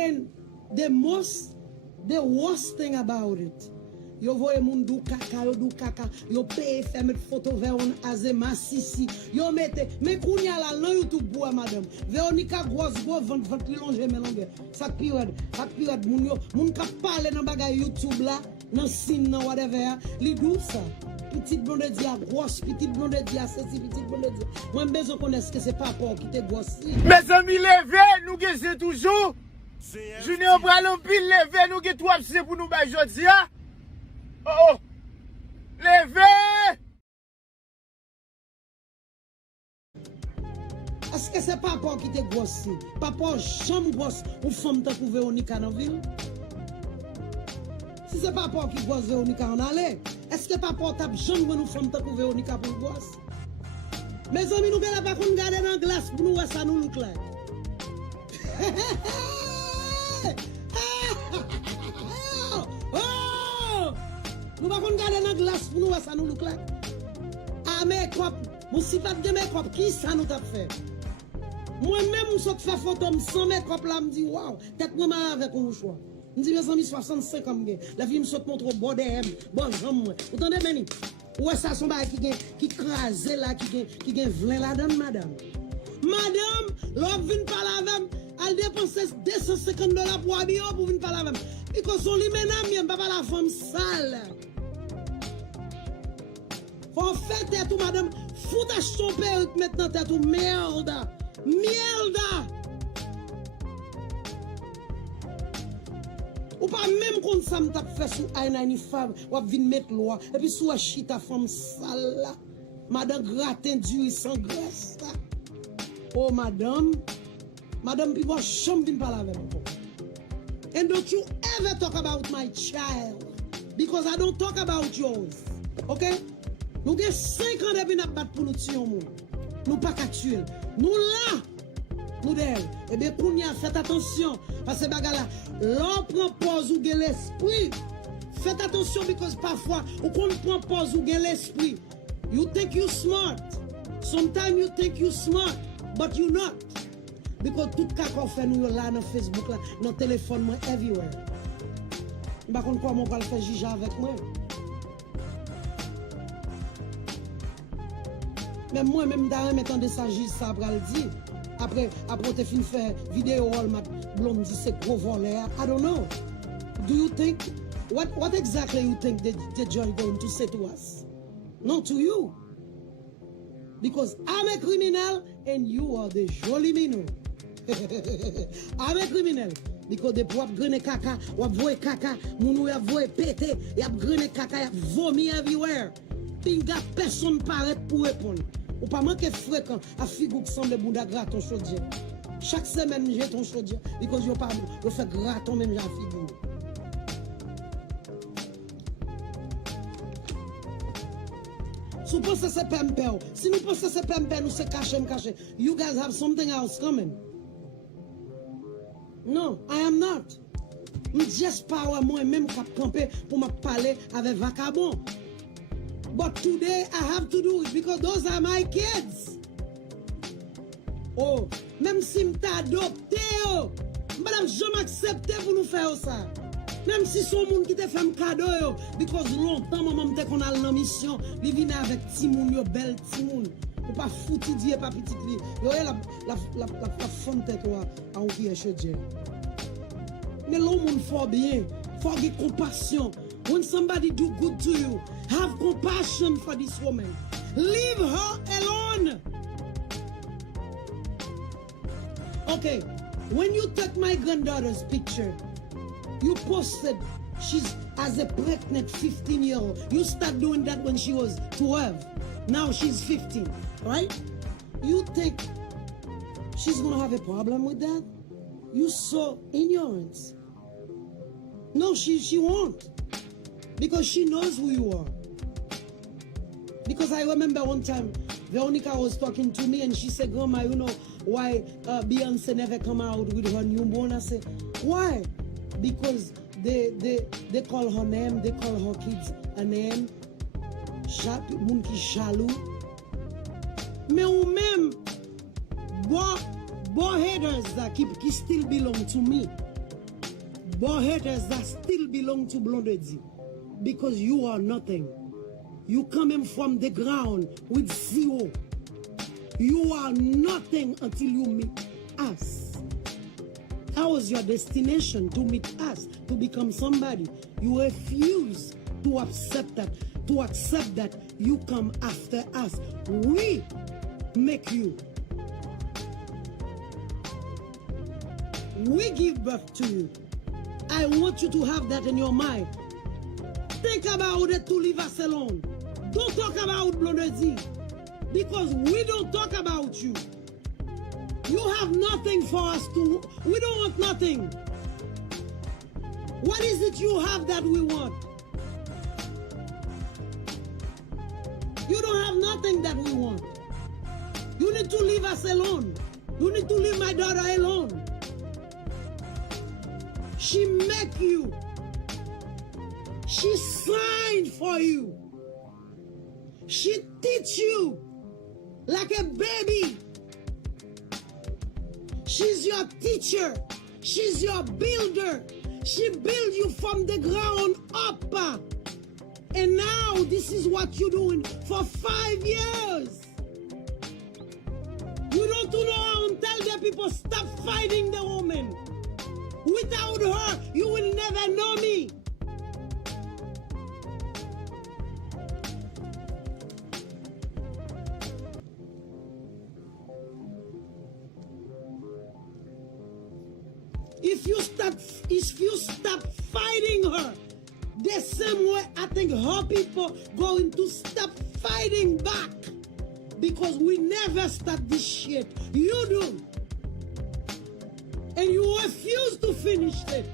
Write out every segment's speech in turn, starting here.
And the worst thing about it, yo voye moun do kaka, yo paye faire mettre photo vers on aze merci, yo mette, mais kounya la nan YouTube bois madame, Véronica gros vent li longe mélange, ça pire moun ka parler dans bagay YouTube là, dans sin nan whatever, li dou ça. Petite blondedy à grosse, petite blondedy à ceci, petite blondedy. Moi besoin connaître que c'est pas pour qui te grosse. Mes amis levez, nous c'est toujours. Junior bral en pile levez, nous que toi c'est pour nous ba jodi a. Oh, levez! Est-ce que c'est papa qui te grosse? Papa chambre grosse ou femme te pour Véronica dans ville? Si c'est papa qui grosse Véronica en aller, est-ce que papa tape chambre nous femme te pour Véronica pour grosse? Mes amis, nous ne pas qu'on garder dans la glace pour nous voir ça nous look like. Nous ne pouvons pas garder dans la glace pour nous voir ça nous look like. Ah, mais quoi, mon si pas de make-up, qui ça nous t'a fait? Moi-même, je suis fait photo sans make-up là, je me dis, waouh, tête moi avec un choix. Je me dis, mes amis, 65 ans, la vie me saute montre au bord des bon, j'aime moi. Vous entendez, Benny? Ouais, ça, son bail qui crase là, qui gagne vlin là-dedans, madame. Madame, l'homme vient parler avec elle dépense $250 pour habiller pour venir parler avec elle. Parce que son liménam, pas la femme sale. Faut faire tout, madame. Faut acheter ton perruque maintenant, t'es tout merde. Merde. Ou pas même quand ça me tape fait sous I-95, ou va venir mettre loi, et puis sous chita femme sale là. Madame gratin du sans graisse. Oh madame, puis votre chambre vient parler avec moi. And don't you ever talk about my child, because I don't talk about yours. Okay? Nous avons 5 ans depuis nous battre pour nous tuer au monde. Nous pas qu'à tuer. Nous là, nous d'elle. Eh bien, faites attention, parce que bagala, l'on prend pause ou gagne l'esprit. Faites attention, because parfois, ou qu'on prend pause ou gagne l'esprit. You think you smart. Sometimes you think you smart, but you not. Because tout cas qu'on fait nous là dans Facebook là, dans téléphone moi everywhere. Par contre comment on va le faire juger avec moi. Mais moi même d'ailleurs mettant de ça juge ça après le dire. Après te fin faire vidéo all ma blonde dit c'est gros voleur. I don't know. Do you think what exactly you think the judge going to say to us? Not to you. Because I'm a criminal and you are the joli minou. I'm a criminal. Because the wap grene kaka, wap voye kaka, mounou ya voye pété, yap grene kaka, yap vomi everywhere. Pinga personne paraît pour répondre. Ou pas manquer fréquent à figou qui semble bouda graton chaudier. Chaque semaine j'ai ton chaudier. Because yo pas yo fait graton même j'ai figou. Si nous pensons que c'est pempe, si nous pensons que c'est pempe, nous c'est caché. You guys have something else coming. No, I am not. Je just power moi-même qui camper pour me parler avec vagabond. But today I have to do it because those are my kids. Oh, même si je t'ai adopté, madame, je m'accepte pour nous faire ça. Même si son monde qui te fait un cadeau, because longtemps, maman, te qu'on a la mission, il vient avec Timoun, yo belle Timoun. Ou pas foutu dié, pas petit li. Yo, la femme tête à ouvrir chaudier. Mais l'homme faut bien, faut avoir compassion. When somebody do good to you, have compassion for this woman. Leave her alone. Okay, when you take my granddaughter's picture, you posted she's as a pregnant 15-year-old. You start doing that when she was 12. Now she's 15, right? You think she's gonna have a problem with that? You so ignorant. No, she won't. Because she knows who you are. Because I remember one time, Veronica was talking to me and she said, Grandma, you know why Beyonce never come out with her newborn? I said, why? Because they call her name, they call her kids a name. Moun ki jaloux. Mais ou même, boy haters that qui still belong to me. But haters that still belong to blondedy. Because you are nothing. You coming from the ground with zero. You are nothing until you meet us. That was your destination, to meet us, to become somebody. You refuse to accept that, you come after us. We make you. We give birth to you. I want you to have that in your mind. Think about it to leave us alone. Don't talk about blondedy. Because we don't talk about you. You have nothing for us to, we don't want nothing. What is it you have that we want? You don't have nothing that we want. You need to leave us alone. You need to leave my daughter alone. She make you. She signed for you. She teach you like a baby. She's your teacher. She's your builder. She built you from the ground up. And now this is what you're doing for 5 years. You don't know and tell the people, stop fighting the woman. Without her, you will never know me. If you stop fighting her, the same way I think her people going to stop fighting back. Because we never start this shit. You do. And you refuse to finish it.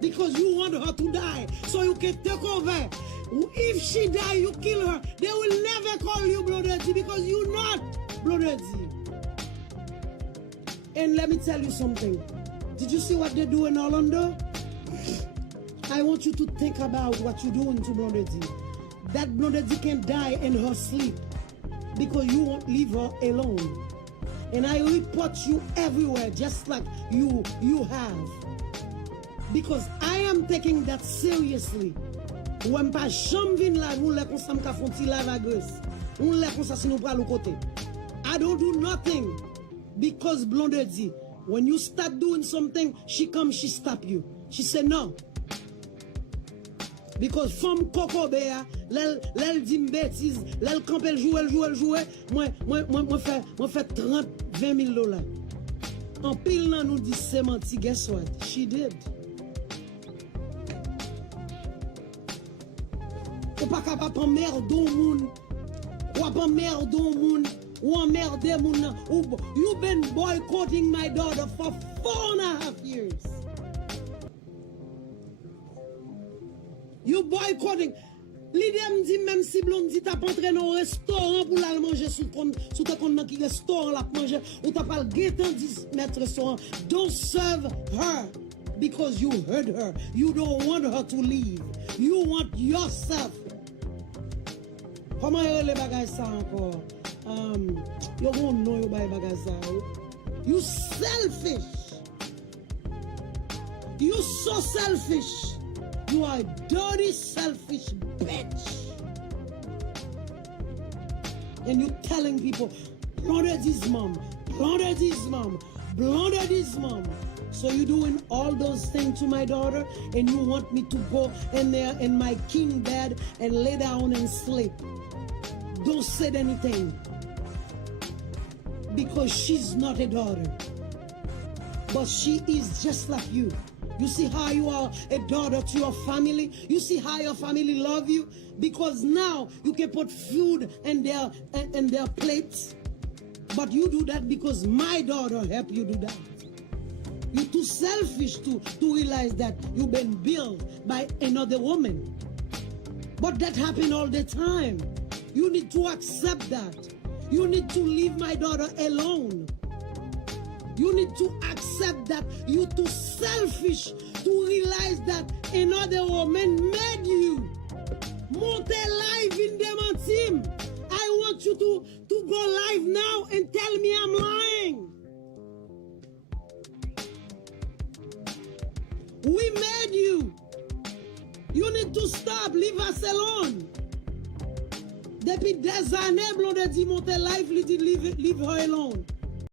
Because you want her to die. So you can take over. If she die, you kill her. They will never call you blondedy because you're not blondedy. And let me tell you something. Did you see what they do in Orlando? I want you to think about what you're doing to blondedy. That blondedy can die in her sleep because you won't leave her alone. And I report you everywhere, just like you have. Because I am taking that seriously. When pas jamais vin la nous les comme ça m'ka font ti la graisse. On les comme ça si nous pral côté. I don't do nothing because blondedy. When you start doing something, she comes, she stop you. She said no. Because from Coco Bea, l'elle dit bêtise, l'elle campe, elle joue, moi fait 30, 20 000 $. En pile nan nous dit c'est menti, guess what? She did. Ou pas capable de merde au moun, ou pas merde au moun. You've been boycotting my daughter for 4.5 years. You boycotting. L'idée me dit même si blondie t'a pas entré dans un restaurant pour la manger sous ta compte qui restaurant la manger ou t'as pas le gentan 10 mètres restaurant. Don't serve her because you hurt her. You don't want her to leave. You want yourself. Comment est les bagages ça encore? You won't know you buy bagazao. You selfish. You so selfish. You are a dirty, selfish bitch. And you telling people, blondedy's mom, blondedy's mom, blondedy's mom. So you doing all those things to my daughter, and you want me to go in there in my king bed and lay down and sleep. Don't say anything. Because she's not a daughter. But she is just like you. You see how you are a daughter to your family? You see how your family love you? Because now you can put food in their plates. But you do that because my daughter helped you do that. You're too selfish to realize that you've been built by another woman. But that happens all the time. You need to accept that. You need to leave my daughter alone. You need to accept that you're too selfish to realize that another woman made you. Monte live in the team. I want you to go live now and tell me I'm lying. We made you. You need to stop. Leave us alone. Depuis des années, blondedy monte live, lui dit leave her alone.